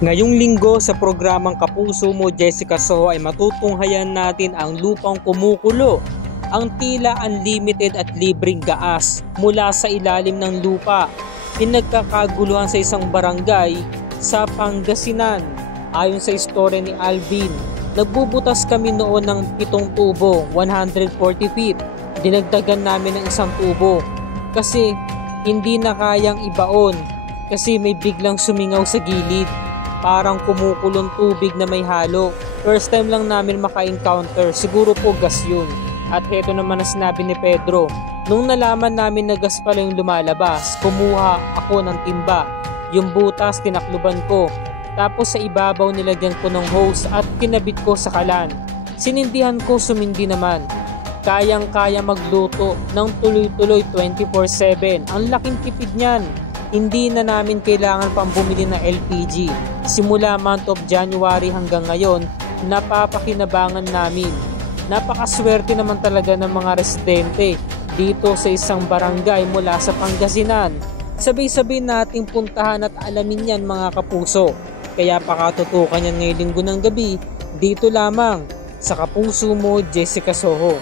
Ngayong linggo sa programang Kapuso Mo Jessica Soho ay matutunghayan natin ang lupang kumukulo, ang tila unlimited at libreng gaas mula sa ilalim ng lupa. Pinagkakaguluhan sa isang barangay sa Pangasinan. Ayon sa istorya ni Alvin, nagbubutas kami noon ng 7 tubo, 140 feet. Dinagdagan namin ng 1 tubo kasi hindi na kayang ibaon kasi may biglang sumingaw sa gilid. Parang kumukulong tubig na may halo. First time lang namin maka-encounter, siguro po gas yun. At heto naman na sinabi ni Pedro, nung nalaman namin na gas pala yung lumalabas, kumuha ako ng timba. Yung butas tinakluban ko, tapos sa ibabaw nilagyan ko ng hose at kinabit ko sa kalan. Sinindihan ko, sumindi naman. Kayang-kaya magluto ng tuloy-tuloy 24/7. Ang laking tipid niyan. Hindi na namin kailangan pang bumili ng LPG. Simula month of January hanggang ngayon, napapakinabangan namin. Napakaswerte naman talaga ng mga residente dito sa isang barangay mula sa Pangasinan. Sabay-sabay nating puntahan at alamin yan mga kapuso. Kaya pakatutukan yan ngayong linggo ng gabi, dito lamang sa Kapuso Mo Jessica Soho.